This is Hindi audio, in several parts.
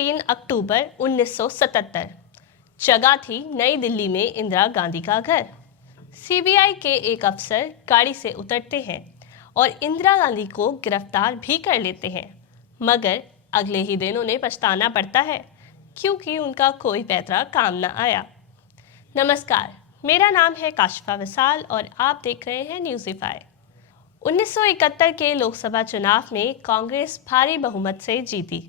3 अक्टूबर 1977 जगह थी नई दिल्ली में इंदिरा गांधी का घर। सीबीआई के एक अफसर गाड़ी से उतरते हैं और इंदिरा गांधी को गिरफ्तार भी कर लेते हैं, मगर अगले ही दिन उन्हें पछताना पड़ता है क्योंकि उनका कोई पैतरा काम न आया। नमस्कार, मेरा नाम है काशिफा विशाल और आप देख रहे हैं न्यूज़िफाई। 1971 के लोकसभा चुनाव में कांग्रेस भारी बहुमत से जीती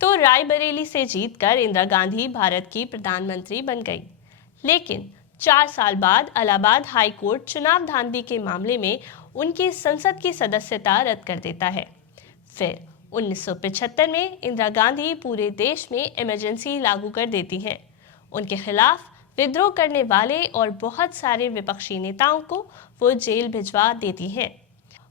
तो रायबरेली से जीतकर इंदिरा गांधी भारत की प्रधानमंत्री बन गई। लेकिन 4 साल बाद इलाहाबाद हाई कोर्ट चुनाव धांधली के मामले में उनकी संसद की सदस्यता रद्द कर देता है। फिर 1975 में इंदिरा गांधी पूरे देश में इमरजेंसी लागू कर देती हैं। उनके खिलाफ विद्रोह करने वाले और बहुत सारे विपक्षी नेताओं को वो जेल भिजवा देती हैं।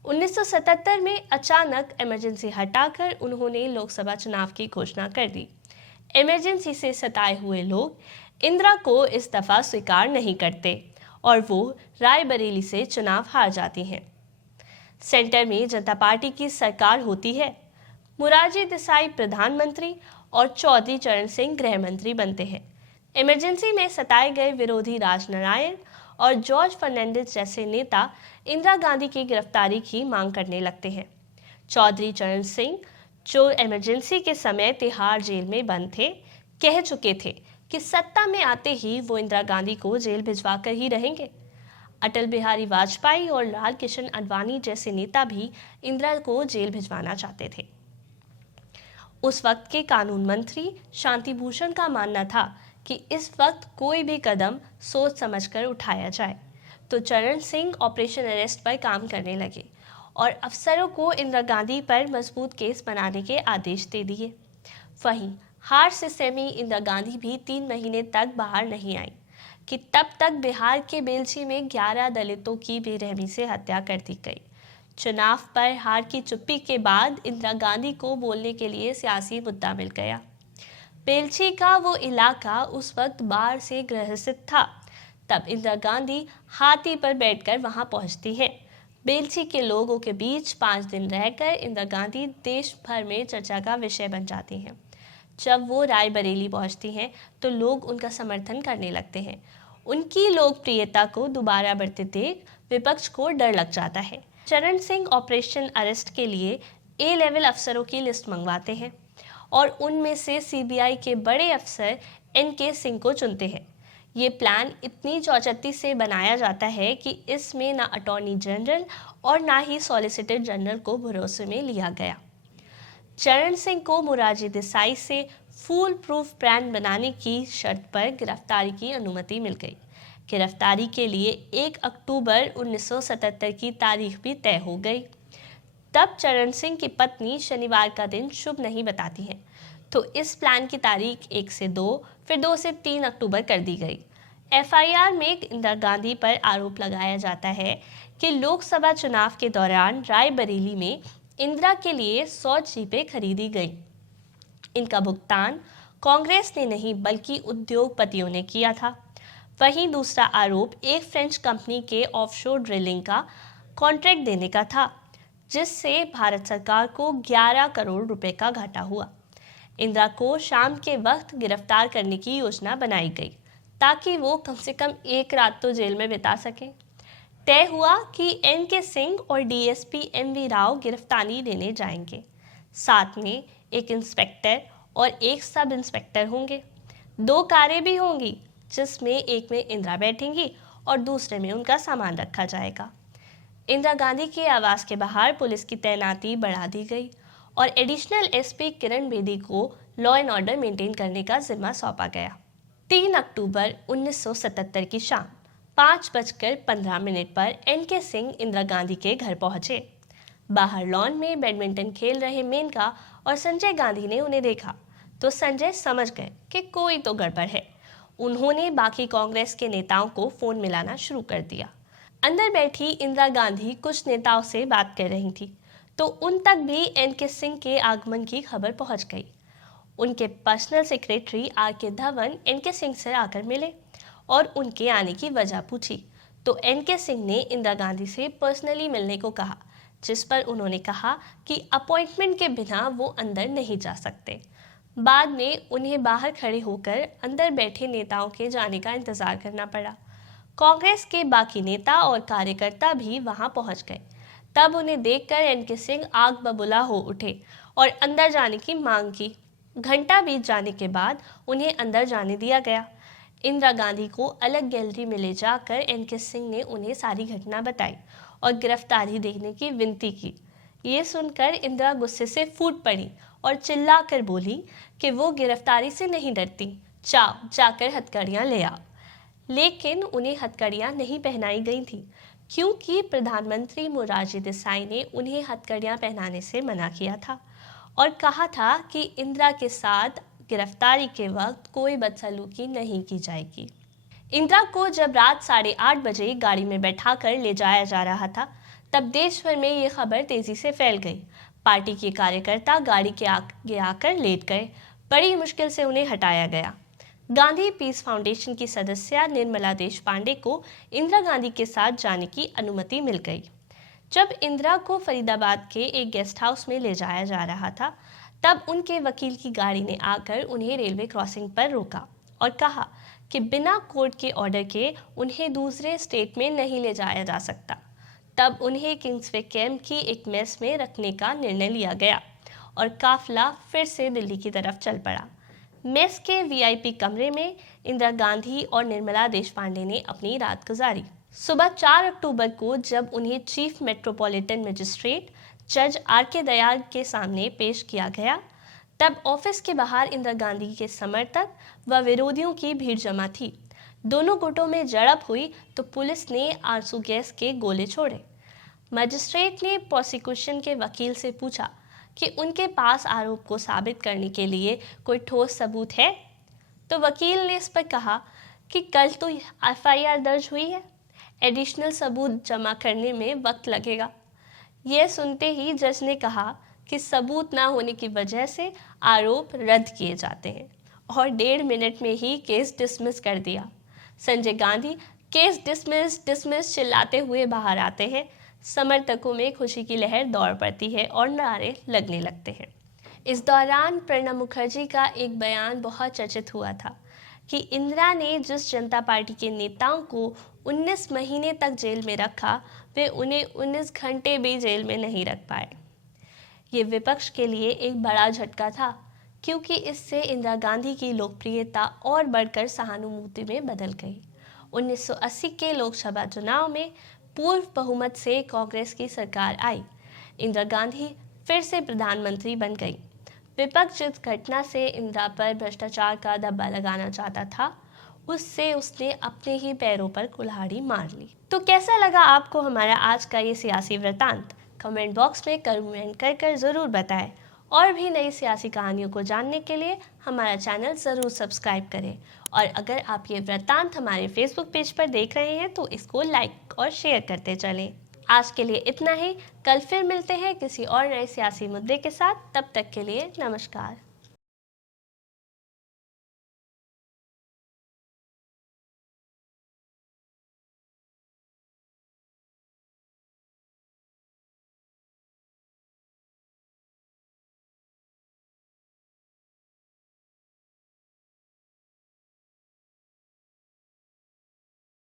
1977 में अचानक इमरजेंसी हटाकर उन्होंने लोकसभा चुनाव की घोषणा कर दी। इमरजेंसी से सताए हुए लोग इंदिरा को इस दफा स्वीकार नहीं करते और वो रायबरेली से चुनाव हार जाती हैं। सेंटर में जनता पार्टी की सरकार होती है। मोरारजी देसाई प्रधानमंत्री और चौधरी चरण सिंह गृह मंत्री बनते हैं। इमरजेंसी में सताए गए विरोधी राजनारायण और जॉर्ज फर्नांडिस जैसे नेता इंदिरा गांधी की गिरफ्तारी की मांग करने लगते हैं। चौधरी चरण सिंह, जो इमरजेंसी के समय तिहाड़ जेल में बंद थे, कह चुके थे कि सत्ता में आते ही वो इंदिरा गांधी को जेल भिजवा कर ही रहेंगे। अटल बिहारी वाजपेयी और लाल कृष्ण आडवाणी जैसे नेता भी इंदिरा को जेल भिजवाना चाहते थे। उस वक्त के कानून मंत्री शांति भूषण का मानना था कि इस वक्त कोई भी कदम सोच समझकर उठाया जाए, तो चरण सिंह ऑपरेशन अरेस्ट पर काम करने लगे और अफसरों को इंदिरा गांधी पर मजबूत केस बनाने के आदेश दे दिए। वहीं हार से सहमी इंदिरा गांधी भी 3 महीने तक बाहर नहीं आई कि तब तक बिहार के बेलछी में 11 दलितों की बेरहमी से हत्या कर दी गई। चुनाव पर हार की चुप्पी के बाद इंदिरा गांधी को बोलने के लिए सियासी मुद्दा मिल गया। बेलछी का वो इलाका उस वक्त बाढ़ से ग्रसित था। तब इंदिरा गांधी हाथी पर बैठकर वहां पहुंचती हैं। बेलछी के लोगों के बीच 5 दिन रहकर इंदिरा गांधी देश भर में चर्चा का विषय बन जाती हैं। जब वो रायबरेली पहुंचती हैं तो लोग उनका समर्थन करने लगते हैं। उनकी लोकप्रियता को दोबारा बढ़ते देख विपक्ष को डर लग जाता है। चरण सिंह ऑपरेशन अरेस्ट के लिए ए लेवल अफसरों की लिस्ट मंगवाते हैं और उनमें से सीबीआई के बड़े अफसर एन.के. सिंह को चुनते हैं। ये प्लान इतनी चौचत्ती से बनाया जाता है कि इसमें ना अटॉर्नी जनरल और ना ही सॉलिसिटर जनरल को भरोसे में लिया गया। चरण सिंह को मोरारजी देसाई से फूल प्रूफ प्लान बनाने की शर्त पर गिरफ्तारी की अनुमति मिल गई। गिरफ्तारी के लिए 1 अक्टूबर 1977 की तारीख भी तय हो गई। तब चरण सिंह की पत्नी शनिवार का दिन शुभ नहीं बताती हैं, तो इस प्लान की तारीख 1 से 2, फिर 2 से 3 अक्टूबर कर दी गई। एफआईआर में इंदिरा गांधी पर आरोप लगाया जाता है कि लोकसभा चुनाव के दौरान रायबरेली में इंदिरा के लिए 100 जीपें खरीदी गई। इनका भुगतान कांग्रेस ने नहीं बल्कि उद्योगपतियों ने किया था। वहीं दूसरा आरोप एक फ्रेंच कंपनी के ऑफशोर ड्रिलिंग का कॉन्ट्रैक्ट देने का था, जिससे भारत सरकार को 11 करोड़ रुपए का घाटा हुआ। इंदिरा को शाम के वक्त गिरफ्तार करने की योजना बनाई गई ताकि वो कम से कम 1 रात तो जेल में बिता सकें। तय हुआ कि एन.के. सिंह और डीएसपी एम.वी. राव गिरफ्तारी लेने जाएंगे। साथ में एक इंस्पेक्टर और एक सब इंस्पेक्टर होंगे। 2 कारें भी होंगी, जिसमें एक में इंदिरा बैठेंगी और दूसरे में उनका सामान रखा जाएगा। इंदिरा गांधी के आवास के बाहर पुलिस की तैनाती बढ़ा दी गई और एडिशनल एसपी किरण बेदी को लॉ एंड ऑर्डर मेंटेन करने का जिम्मा सौंपा गया। 3 अक्टूबर 1977 की शाम 5:15 पर एन.के. सिंह इंदिरा गांधी के घर पहुंचे। बाहर लॉन में बैडमिंटन खेल रहे मेनका और संजय गांधी ने उन्हें देखा तो संजय समझ गए कि कोई तो गड़बड़ है। उन्होंने बाकी कांग्रेस के नेताओं को फोन मिलाना शुरू कर दिया। अंदर बैठी इंदिरा गांधी कुछ नेताओं से बात कर रही थी तो उन तक भी एन.के. सिंह के आगमन की खबर पहुंच गई। उनके personal secretary R K. Dhawan N K. Singh से आकर मिले और उनके आने की वजह पूछी तो एन.के. सिंह ने इंदिरा गांधी से पर्सनली मिलने को कहा, जिस पर उन्होंने कहा कि अपॉइंटमेंट के बिना वो अंदर नहीं जा सकते। बाद में उन्हें बाहर खड़े होकर अंदर बैठे नेताओं के जाने का इंतजार करना पड़ा। कांग्रेस के बाकी नेता और कार्यकर्ता भी वहां पहुंच गए। तब उन्हें देखकर एन.के. सिंह आग बबूला हो उठे और अंदर जाने की मांग की। घंटा बीत जाने के बाद उन्हें अंदर जाने दिया गया। इंदिरा गांधी को अलग गैलरी में ले जाकर एन.के. सिंह ने उन्हें सारी घटना बताई और गिरफ्तारी देने की विनती की। ये सुनकर इंदिरा गुस्से से फूट पड़ी और चिल्लाकर बोली कि वो गिरफ्तारी से नहीं डरती, जाकर हथकड़ियाँ ले आओ। लेकिन उन्हें हथकड़ियाँ नहीं पहनाई गई थी, क्योंकि प्रधानमंत्री मोरारजी देसाई ने उन्हें हथकड़ियाँ पहनाने से मना किया था और कहा था कि इंदिरा के साथ गिरफ्तारी के वक्त कोई बदसलूकी नहीं की जाएगी। इंदिरा को जब रात 8:30 बजे गाड़ी में बैठाकर ले जाया जा रहा था, तब देश भर में ये खबर तेजी से फैल गई। पार्टी के कार्यकर्ता गाड़ी के आगे आकर लेट गए। बड़ी मुश्किल से उन्हें हटाया गया। गांधी पीस फाउंडेशन की सदस्य निर्मला देशपांडे को इंदिरा गांधी के साथ जाने की अनुमति मिल गई। जब इंदिरा को फरीदाबाद के एक गेस्ट हाउस में ले जाया जा रहा था, तब उनके वकील की गाड़ी ने आकर उन्हें रेलवे क्रॉसिंग पर रोका और कहा कि बिना कोर्ट के ऑर्डर के उन्हें दूसरे स्टेट में नहीं ले जाया जा सकता। तब उन्हें किंग्सवे कैंप की एक मेस में रखने का निर्णय लिया गया और काफिला फिर से दिल्ली की तरफ चल पड़ा। मेस के वीआईपी कमरे में इंदिरा गांधी और निर्मला देशपांडे ने अपनी रात गुजारी। सुबह 4 अक्टूबर को जब उन्हें चीफ मेट्रोपॉलिटन मजिस्ट्रेट जज आर.के. दयाल के सामने पेश किया गया, तब ऑफिस के बाहर इंदिरा गांधी के समर्थक व विरोधियों की भीड़ जमा थी। दोनों गुटों में झड़प हुई तो पुलिस ने आंसू गैस के गोले छोड़े। मजिस्ट्रेट ने प्रोसिक्यूशन के वकील से पूछा कि उनके पास आरोप को साबित करने के लिए कोई ठोस सबूत है, तो वकील ने इस पर कहा कि कल तो एफआईआर दर्ज हुई है, एडिशनल सबूत जमा करने में वक्त लगेगा। यह सुनते ही जज ने कहा कि सबूत ना होने की वजह से आरोप रद्द किए जाते हैं और 1.5 मिनट में ही केस डिसमिस कर दिया। संजय गांधी केस डिसमिस चिल्लाते हुए बाहर आते हैं। समर्थकों में खुशी की लहर दौड़ पड़ती है और नारे लगने लगते हैं। इस दौरान प्रणब मुखर्जी का एक बयान बहुत चर्चित हुआ था कि इंदिरा ने जिस जनता पार्टी के नेताओं को 19 महीने तक जेल में रखा, वे उन्हें 19 घंटे भी जेल में नहीं रख पाए। ये विपक्ष के लिए एक बड़ा झटका था, क्योंकि इससे इंदिरा गांधी की लोकप्रियता और बढ़कर सहानुभूति में बदल गई। 1980 के लोकसभा चुनाव में पूर्व बहुमत से कांग्रेस की सरकार आई। इंदिरा गांधी फिर से प्रधानमंत्री बन गई। विपक्ष जिस घटना से इंदिरा पर भ्रष्टाचार का धब्बा लगाना चाहता था, उससे उसने अपने ही पैरों पर कुल्हाड़ी मार ली। तो कैसा लगा आपको हमारा आज का ये सियासी वृतांत? कमेंट बॉक्स में कमेंट कर ज़रूर बताएं। और भी नई सियासी कहानियों को जानने के लिए हमारा चैनल ज़रूर सब्सक्राइब करें। और अगर आप ये वृत्तांत हमारे फेसबुक पेज पर देख रहे हैं तो इसको लाइक और शेयर करते चलें। आज के लिए इतना ही। कल फिर मिलते हैं किसी और नए सियासी मुद्दे के साथ। तब तक के लिए नमस्कार।